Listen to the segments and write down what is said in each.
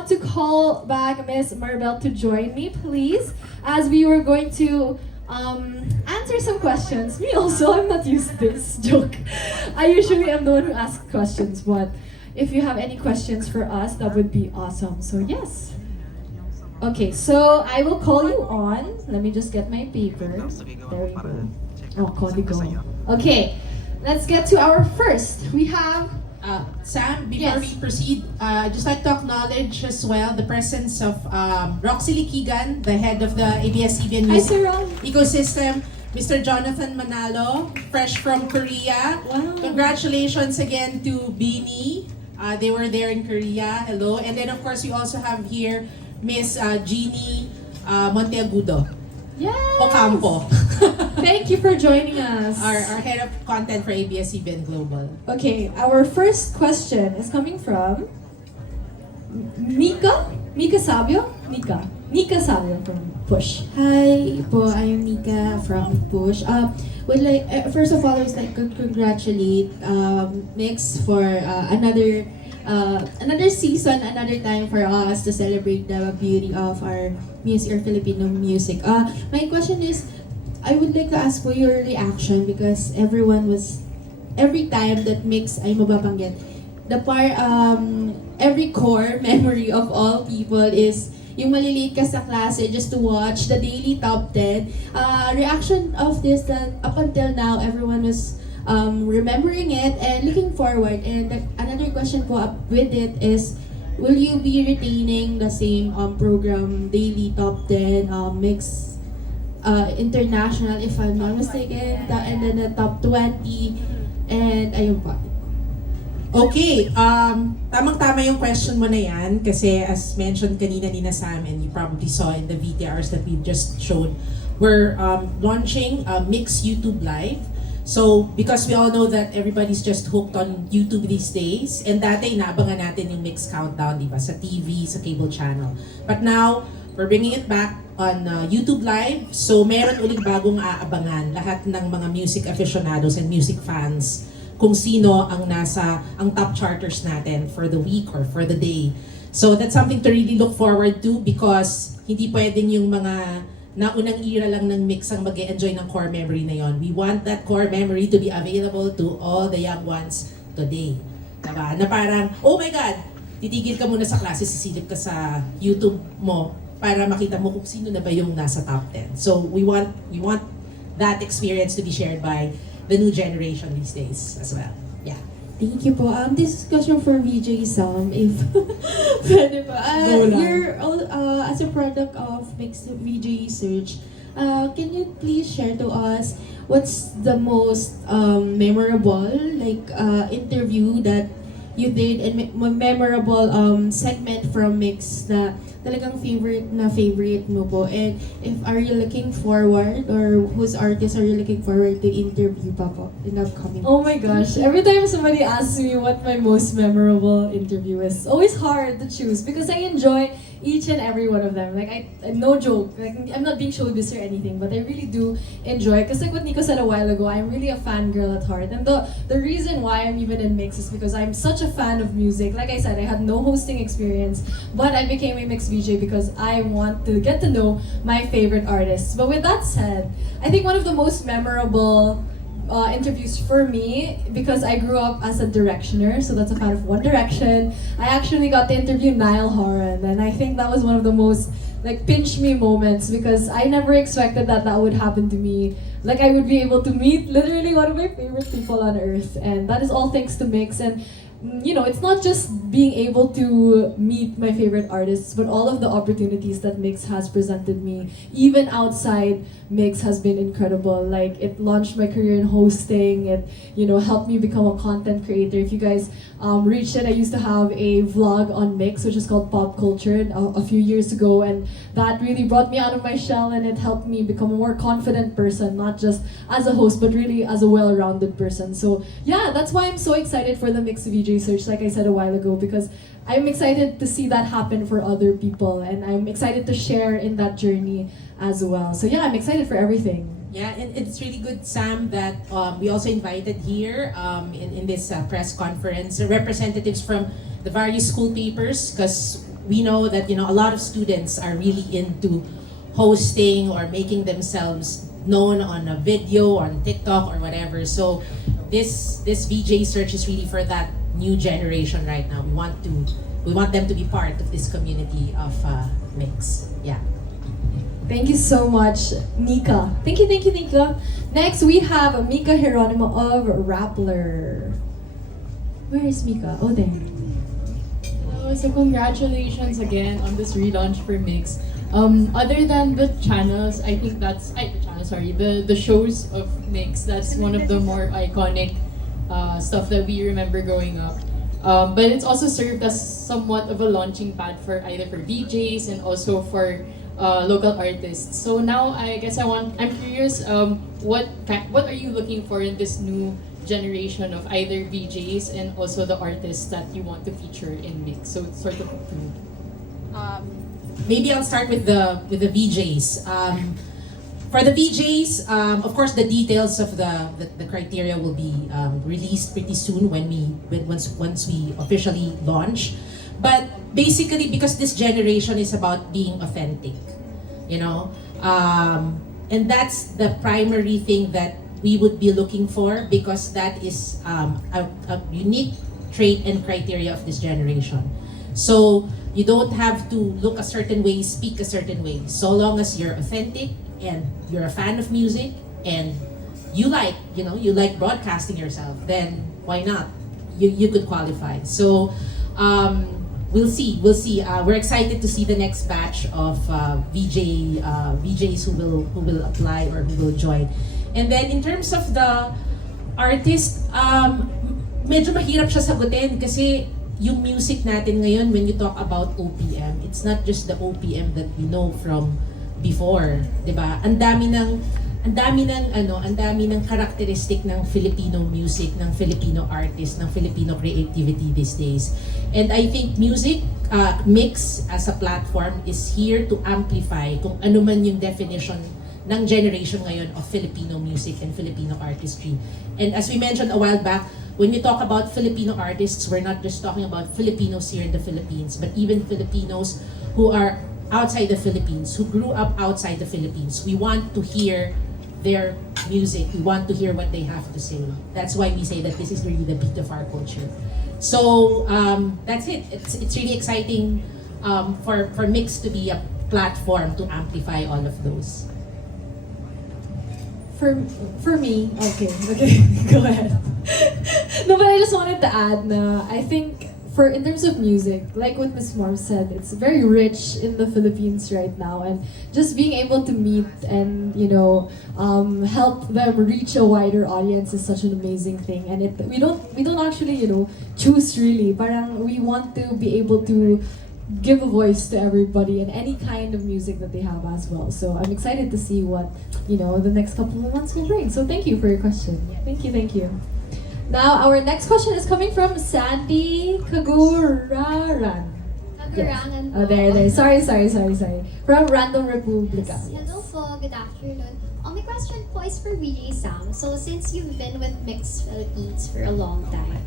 want to call back Miss Maribel to join me, please, as we were going to answer some questions. Me also, I'm not used to this joke. I usually am the one who asks questions, but if you have any questions for us, that would be awesome. So yes. Okay, so I will call you on. Let me just get my paper. There we go. Oh, código. Okay, let's get to our first. We have Sam, before Yes. we proceed, I'd just like to acknowledge as well the presence of Roxy Likigan, the head of the ABS-CBN Hi, Music Sir Ron. Ecosystem, Mr. Jonathan Manalo, fresh from Korea. Wow. Congratulations again to Beanie. They were there in Korea. Hello. And then of course we also have here Miss Jeannie Monteagudo Yes. Ocampo, Thank you for joining us. our head of content for ABS-CBN Global. Okay, our first question is coming from Nika Sabio from Push. Hi po, I'm Nika from Push. Would like first of all, I would like to congratulate MYX for another season, another time for us to celebrate the beauty of our music or Filipino music. My question is, I would like to ask for your reaction because every time that MYX ay mababanggit, every core memory of all people is yung malilate ka sa klase just to watch the daily top 10. Reaction of this that up until now, everyone was remembering it and looking forward. And another question po up with it is, will you be retaining the same program, daily top 10, MYX international, if I'm not mistaken, and then the top 20, and ayun pa. Okay, tamang-tama yung question mo na yan kasi as mentioned kanina ni Sam and you probably saw in the VTRs that we just showed, we're launching MYX YouTube Live. So, because we all know that everybody's just hooked on YouTube these days, and dati inaabangan natin yung MYX Countdown, di ba, sa TV, sa cable channel. But now, we're bringing it back on YouTube Live. So, meron uling bagong aabangan lahat ng mga music aficionados and music fans kung sino ang top charters natin for the week or for the day. So, that's something to really look forward to because hindi pwedeng yung mga naunang era lang ng MYX ang mag-enjoy ng core memory na yon. We want that core memory to be available to all the young ones today. Diba? Na parang, oh my God, titigil ka muna sa klase, sisilip ka sa YouTube mo para makita mo kung sino na ba yung nasa top 10. So we want that experience to be shared by the new generation these days as well. Yeah. Thank you po. This is question for VJ Sam, if pwede po. Go lang. You're as a product of MYX VJ SEARCH, can you please share to us what's the most memorable interview that you did and memorable segment from MYX na talagang favorite mo po, and if are you looking forward or whose artist are you looking forward to interview pa po in the upcoming Oh my gosh, every time somebody asks me what my most memorable interview is, it's always hard to choose because I enjoy each and every one of them. Like, no joke, like, I'm not being showbiz or anything, but I really do enjoy, because like what Nico said a while ago, I'm really a fangirl at heart. And the reason why I'm even in MYX is because I'm such a fan of music. Like I said, I had no hosting experience, but I became a MYX VJ because I want to get to know my favorite artists. But with that said, I think one of the most memorable interviews for me, because I grew up as a Directioner, so that's a fan of One Direction. I actually got to interview Niall Horan, and I think that was one of the most like pinch me moments because I never expected that would happen to me. Like, I would be able to meet literally one of my favorite people on earth, and that is all thanks to MYX. And you know, it's not just being able to meet my favorite artists, but all of the opportunities that MYX has presented me, even outside MYX, has been incredible. Like, it launched my career in hosting. It, you know, helped me become a content creator. If you guys reached it, I used to have a vlog on MYX, which is called Pop Culture, a few years ago, and that really brought me out of my shell, and it helped me become a more confident person, not just as a host, but really as a well-rounded person. So yeah, that's why I'm so excited for the MYX VJ SEARCH, like I said a while ago, because I'm excited to see that happen for other people, and I'm excited to share in that journey as well. So yeah, I'm excited for everything. Yeah, and it's really good, Sam, that we also invited here in this press conference representatives from the various school papers, because we know that a lot of students are really into hosting or making themselves known on a video, on TikTok or whatever. So this VJ search is really for that new generation right now. We want them to be part of this community of MYX. Yeah. Thank you so much, Nika. Thank you, Nika. Next, we have Mika Geronimo of Rappler. Where is Mika? Oh, there. Hello, so congratulations again on this relaunch for MYX. Other than the channels, I think the shows of MYX, that's one of the more iconic stuff that we remember growing up. But it's also served as somewhat of a launching pad for either for VJs and also for local artists. So now I'm curious, what are you looking for in this new generation of either VJs and also the artists that you want to feature in MYX? So it's sort of Maybe I'll start with the VJs. For the VJs, of course, the details of the criteria will be released pretty soon once we officially launch. But basically, because this generation is about being authentic, and that's the primary thing that we would be looking for, because that is a unique trait and criteria of this generation. So you don't have to look a certain way, speak a certain way, so long as you're authentic and you're a fan of music and you like broadcasting yourself, then why not? You could qualify. So we'll see. We're excited to see the next batch of VJs who will apply or who will join. And then in terms of the artist, medyo mahirap siya sagutin kasi yung music natin ngayon, when you talk about OPM, it's not just the OPM that we know from before, 'di ba? Ang dami ng characteristic ng Filipino music, ng Filipino artist, ng Filipino creativity these days. And I think music, MYX as a platform is here to amplify kung ano man yung definition ng generation ngayon of Filipino music and Filipino artistry. And as we mentioned a while back, when we talk about Filipino artists, we're not just talking about Filipinos here in the Philippines, but even Filipinos who are outside the Philippines, who grew up outside the Philippines. We want to hear their music. We want to hear what they have to say. That's why we say that this is really the beat of our culture. So that's it. It's really exciting for MYX to be a platform to amplify all of those. For me, okay, go ahead. No, but I just wanted to add na I think in terms of music, like what Ms. Marv said, it's very rich in the Philippines right now, and just being able to meet and help them reach a wider audience is such an amazing thing. And we don't actually choose really. Parang we want to be able to give a voice to everybody and any kind of music that they have as well. So I'm excited to see what the next couple of months will bring. So thank you for your question. Thank you. Now, our next question is coming from Sandy Kaguraran. Kagurangan. Oh, there. Sorry. From Random Republica. Hello po, good afternoon. My question po is for VJ Sam. So since you've been with MYX Philippines for a long time,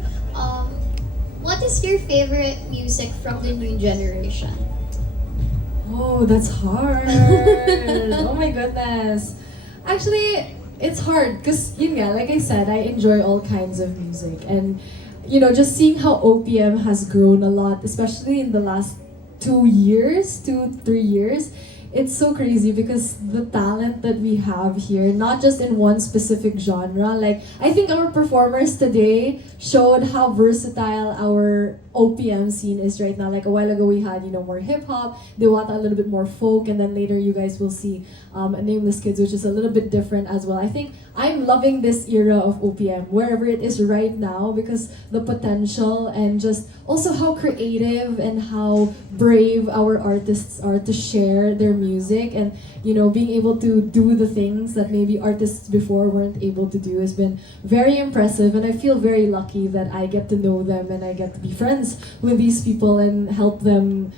what is your favorite music from the new generation? Oh, that's hard. Oh my goodness. Actually, it's hard because like I said, I enjoy all kinds of music, and just seeing how OPM has grown a lot, especially in the last 3 years. It's so crazy because the talent that we have here, not just in one specific genre. Like, I think our performers today showed how versatile our OPM scene is right now. Like a while ago we had, more hip-hop, Diwata a little bit more folk, and then later you guys will see Nameless Kids, which is a little bit different as well. I think I'm loving this era of OPM, wherever it is right now, because the potential and just also how creative and how brave our artists are to share their music, and being able to do the things that maybe artists before weren't able to do has been very impressive. And I feel very lucky that I get to know them and I get to be friends with these people and help them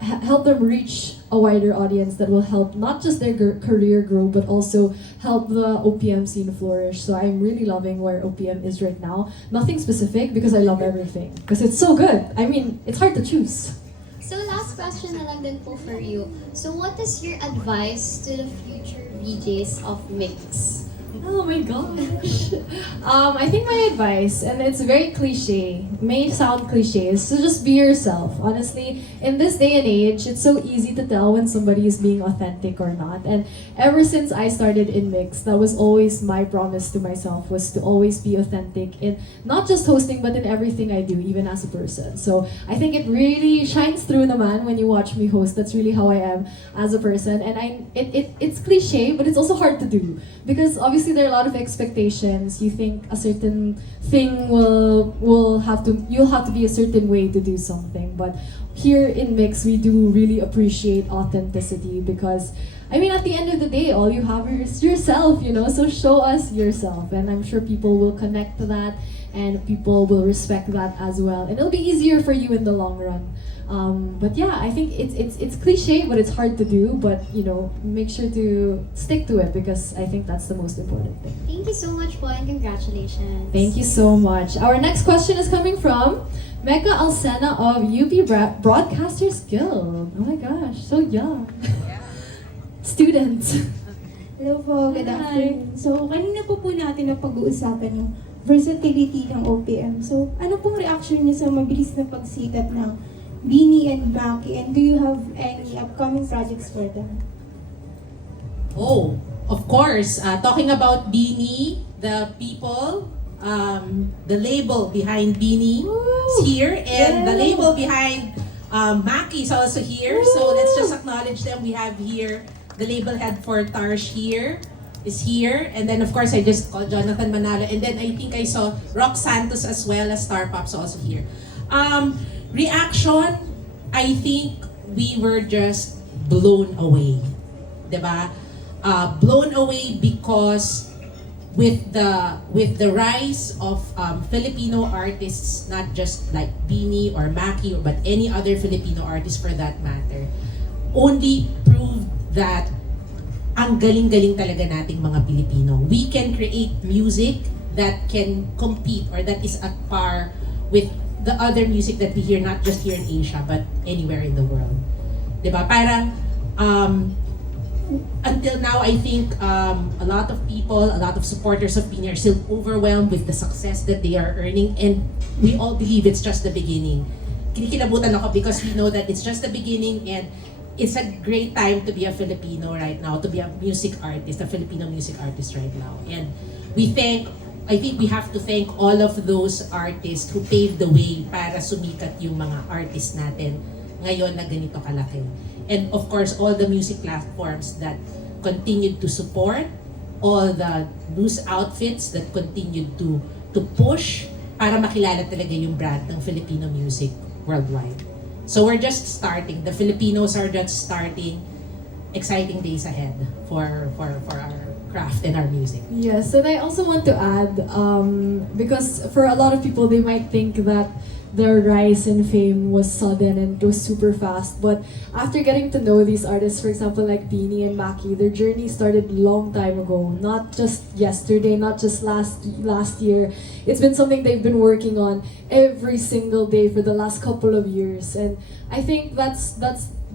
help them reach a wider audience that will help not just their career grow, but also help the OPM scene flourish. So I'm really loving where OPM is right now. Nothing specific because I love everything because it's so good. I mean, it's hard to choose. So question na lang din po for you. So what is your advice to the future VJs of MYX? Oh my gosh. I think my advice, and it's very cliche, may sound cliche, is to just be yourself. Honestly, in this day and age, it's so easy to tell when somebody is being authentic or not. And ever since I started in MYX, that was always my promise to myself, was to always be authentic in not just hosting, but in everything I do, even as a person. So I think it really shines through naman when you watch me host. That's really how I am as a person. And it's cliche, but it's also hard to do. Because obviously there are a lot of expectations. You think a certain thing you'll have to be a certain way to do something. But here in MYX, we do really appreciate authenticity because I mean, at the end of the day, all you have is yourself, so show us yourself. And I'm sure people will connect to that and people will respect that as well. And it'll be easier for you in the long run. But yeah, I think it's cliche, but it's hard to do. But make sure to stick to it because I think that's the most important thing. Thank you so much po and congratulations. Thank you so much. Our next question is coming from Mecca Alsena of UP Broadcasters Guild. Oh my gosh, so young. Student. Hello po, good afternoon. So, kanina po natin na pag-uusapan yung versatility ng OPM. So, ano pong reaction niyo sa mabilis na pagsikat ng Beanie and Maki? And do you have any upcoming projects for them? Oh, of course. Talking about Beanie, the people, the label behind Beanie is here, and the label behind Maki is also here. So let's just acknowledge them. We have here the label head for Tarsh is here. And then of course I just called Jonathan Manalo. And then I think I saw Rock Santos as well as Star Pops also here. Reaction, I think we were just blown away. Diba? Blown away because with the rise of Filipino artists, not just like Beanie or Maki, but any other Filipino artist for that matter, only proved that ang galing-galing talaga nating mga Pilipino. We can create music that can compete or that is at par with the other music that we hear, not just here in Asia, but anywhere in the world. Diba? Parang, until now, I think a lot of people, a lot of supporters of Beanie are still overwhelmed with the success that they are earning, and we all believe it's just the beginning. Kinikilabutan ako because we know that it's just the beginning, and it's a great time to be a Filipino right now, to be a music artist, a Filipino music artist right now. And I think we have to thank all of those artists who paved the way para sumikat yung mga artists natin ngayon na ganito kalaki. And of course, all the music platforms that continued to support, all the news outfits that continued to push para makilala talaga yung brand ng Filipino music worldwide. So we're just starting. The Filipinos are just starting. Exciting days ahead for our craft and our music. Yes, and I also want to add, because for a lot of people, they might think that their rise in fame was sudden and it was super fast. But after getting to know these artists, for example, like Beanie and Maki, their journey started long time ago. Not just yesterday, not just last year. It's been something they've been working on every single day for the last couple of years. And I think that's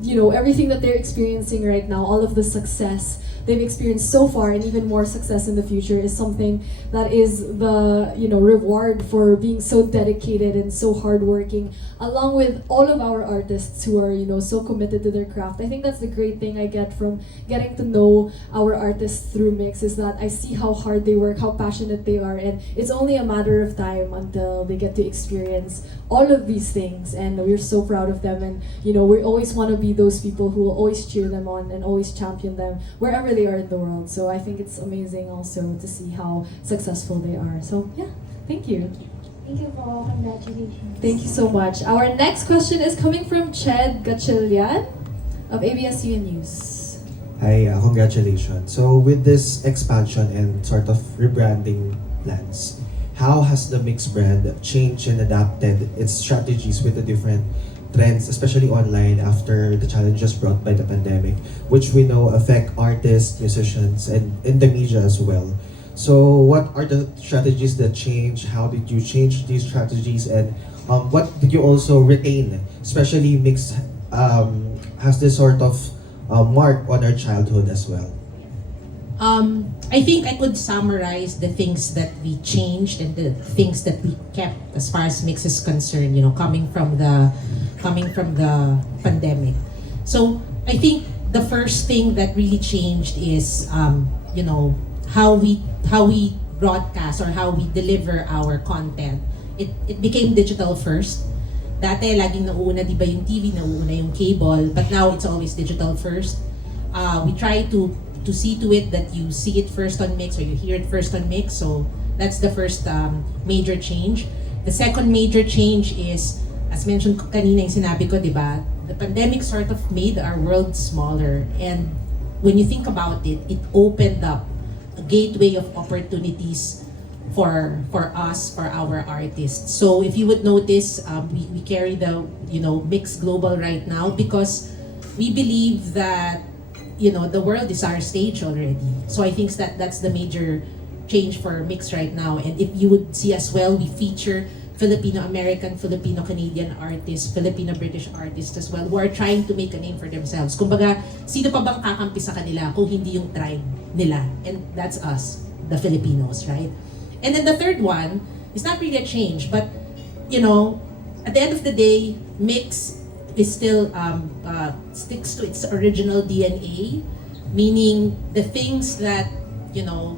everything that they're experiencing right now, all of the success they've experienced so far and even more success in the future is something that is the reward for being so dedicated and so hardworking, along with all of our artists who are so committed to their craft. I think that's the great thing I get from getting to know our artists through MYX, is that I see how hard they work, how passionate they are, and it's only a matter of time until they get to experience all of these things. And we're so proud of them, and we always want to be those people who will always cheer them on and always champion them wherever they are in the world. So I think it's amazing also to see how successful they are. So yeah, thank you. Thank you po. Congratulations. Thank you so much. Our next question is coming from Ched Gatchalian of ABS-CBN News. Hi, congratulations. So with this expansion and sort of rebranding plans, how has the MYX brand changed and adapted its strategies with the different trends, especially online, after the challenges brought by the pandemic, which we know affect artists, musicians, and in the media as well? So what are the strategies that change? How did you change these strategies? And what did you also retain, especially MYX has this sort of mark on our childhood as well? I think I could summarize the things that we changed and the things that we kept as far as mix is concerned, coming from the pandemic. So I think the first thing that really changed is how we broadcast or how we deliver our content. It became digital first. Dati laging nauuna, di ba, yung TV, nauuna yung cable, but now it's always digital first. We try to see to it that you see it first on Mix or you hear it first on Mix. So that's the first major change. The second major change is, as mentioned kanina yung sinabi ko, di ba, the pandemic sort of made our world smaller. And when you think about it, it opened up a gateway of opportunities for us, for our artists. So if you would notice, we carry the Mix Global right now because we believe that the world is our stage already. So I think that's the major change for Mix right now. And if you would see as well, we feature Filipino-American, Filipino-Canadian artists, Filipino-British artists as well who are trying to make a name for themselves. Kumbaga, sino pa bang kakampi sa kanila kung hindi yung tribe nila? And that's us, the Filipinos, right? And then the third one is not really a change, but at the end of the day, Mix is still sticks to its original DNA, meaning the things that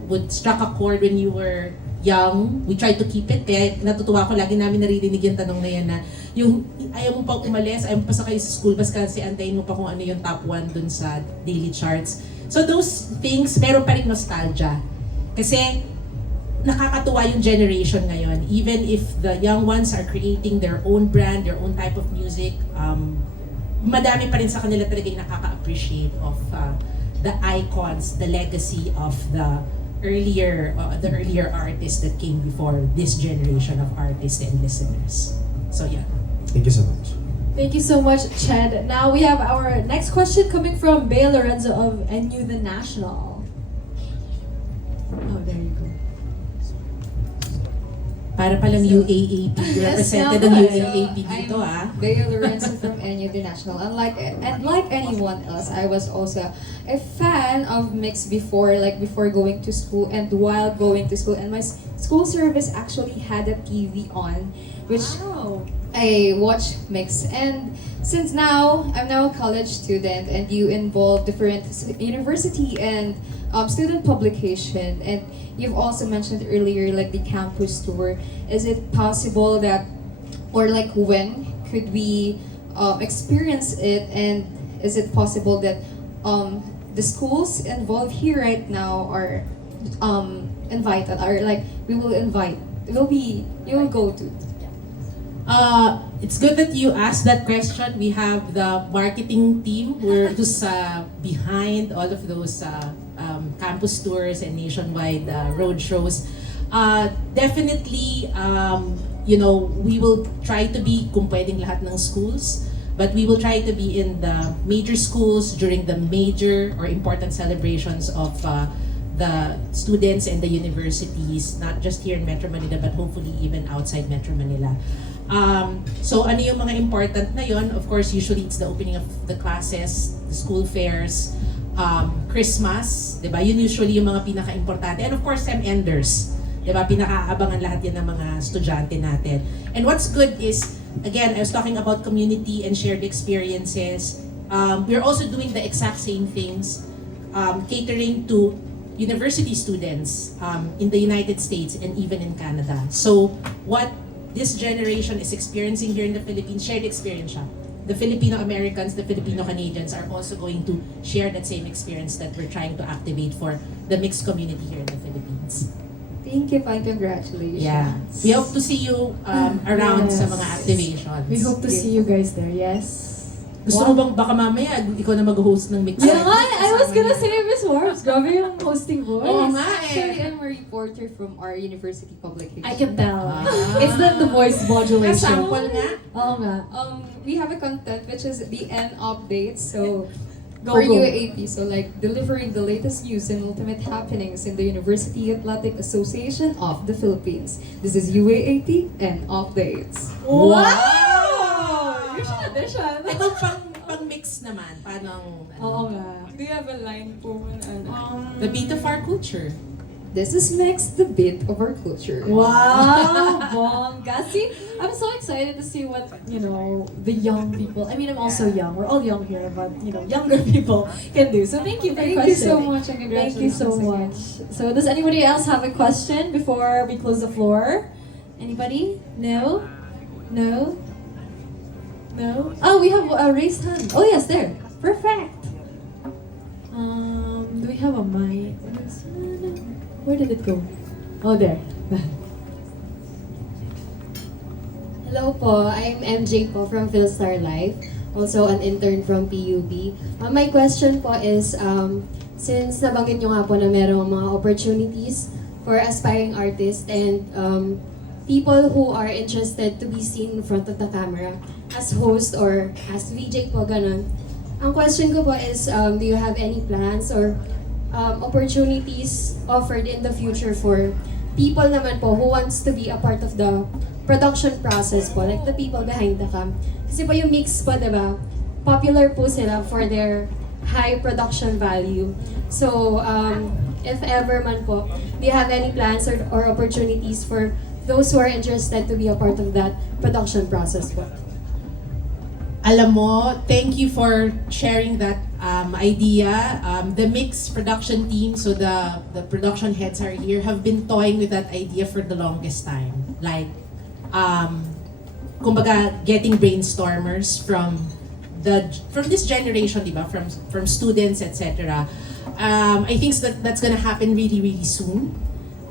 would struck a chord when you were young, we try to keep it. Kaya natutuwa ko, lagi namin naririnig yung tanong na yan na yung ayaw mo pa umalis, ayaw mo pa sakay sa school bus kasi antayin mo pa kung ano yung top 1 dun sa daily charts. So those things, meron pa rin nostalgia. Kasi nakakatuwa yung generation ngayon. Even if the young ones are creating their own brand, their own type of music, madami pa rin sa kanila talaga yung nakaka-appreciate of the icons, the legacy of the earlier artists that came before this generation of artists and listeners. So yeah. Thank you so much. Thank you so much, Ched. Now we have our next question coming from Bea Lorenzo of NU The National. Oh, there you go. Para palang UAAP, represented ang UAAP dito Bea Lorenzo from NU The National. Like anyone else, I was also a fan of Mix before going to school and while going to school. And my school service actually had a TV on, which I watched Mix. And since now, I'm now a college student and you involve different university and student publication, and you've also mentioned earlier like the campus tour. Is it possible that, or like when could we experience it, and is it possible that the schools involved here right now are invited, or like you will go to? It's good that you asked that question. We have the marketing team who's behind all of those campus tours and nationwide road shows. Definitely, we will try to be kung pwedeng lahat ng schools, but we will try to be in the major schools during the major or important celebrations of the students and the universities, not just here in Metro Manila, but hopefully even outside Metro Manila. So ano yung mga important na yon? Of course, usually it's the opening of the classes, the school fairs, Christmas, di ba? Yun usually yung mga pinaka-importante. And of course, sem-enders. Di ba? Pinaka-aabangan lahat yan ng mga estudyante natin. And what's good is, again, I was talking about community and shared experiences. We're also doing the exact same things, catering to university students in the United States and even in Canada. So what this generation is experiencing here in the Philippines, shared experience siya. The Filipino-Americans, the Filipino-Canadians are also going to share that same experience that we're trying to activate for the mixed community here in the Philippines. Thank you and congratulations. Yeah. We hope to see you around sa mga activations. We hope to see you guys there, yes. Gusto mo bang baka mamaya ikaw na mag-host ng mix? Yeah, I was gonna say Miss Warbs. Grabe yung hosting voice. Oo nga Actually, I'm a reporter from our university publication. I can tell. It's not the voice modulation. Sample nga? Oo nga. We have a content which is the N updates. So Go, for go. UAAP, so like delivering the latest news and ultimate happenings in the University Athletic Association of the Philippines. This is UAAP N updates. Wow! You should audition. Ito pang naman, paano? Oo nga. Do you have a line po? The beat of our culture. This is MYX, the beat of our culture. Wow, bongga. See, I'm so excited to see what, the young people, I mean, I'm also young, we're all young here, but, younger people can do. So thank you for your Thank you question. so much and Thank you so congratulations much. So does anybody else have a question before we close the floor? Anybody? No? No? No? Oh, we have a raised hand. Oh yes, there. Perfect. Do we have a mic? Where did it go? Oh, there. Hello po, I'm MJ po from Philstar Life, also an intern from PUB. My question po is, since nabanggit nyo nga po na merong mga opportunities for aspiring artists and people who are interested to be seen in front of the camera as host or as VJ po, ganun. Ang question ko po is, do you have any plans or opportunities offered in the future for people naman po who wants to be a part of the production process po, like the people behind the cam. Kasi po yung mix po, diba, popular po sila for their high production value. So, if ever man po, do you have any plans or opportunities for those who are interested to be a part of that production process po? Alam mo, thank you for sharing that idea. The MYX production team, so the production heads are here, have been toying with that idea for the longest time. Like, kumbaga, getting brainstormers from this generation, diba? From students, etc. I think that's gonna happen really, really soon.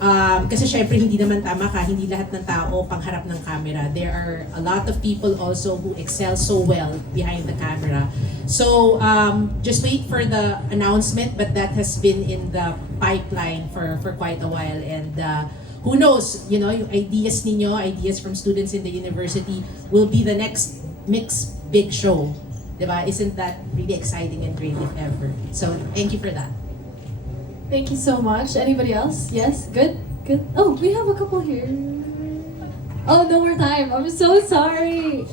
Kasi syempre hindi naman tama ka, hindi lahat ng tao pangharap ng camera. There are a lot of people also who excel so well behind the camera. So just wait for the announcement, but that has been in the pipeline for quite a while. And who knows, yung ideas ninyo, ideas from students in the university will be the next MYX big show. Diba? Isn't that really exciting and great if ever? So thank you for that. Thank you so much. Anybody else? Yes? Good? Good? Oh, we have a couple here. Oh, no more time. I'm so sorry.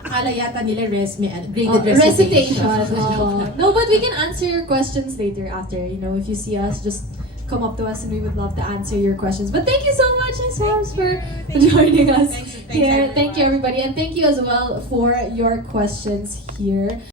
Akala yata nila graded recitation. Oh. No, but we can answer your questions later after. If you see us, just come up to us and we would love to answer your questions. But thank you so much, Ms. Rams, for joining us here. Thank you, everybody. And thank you as well for your questions here.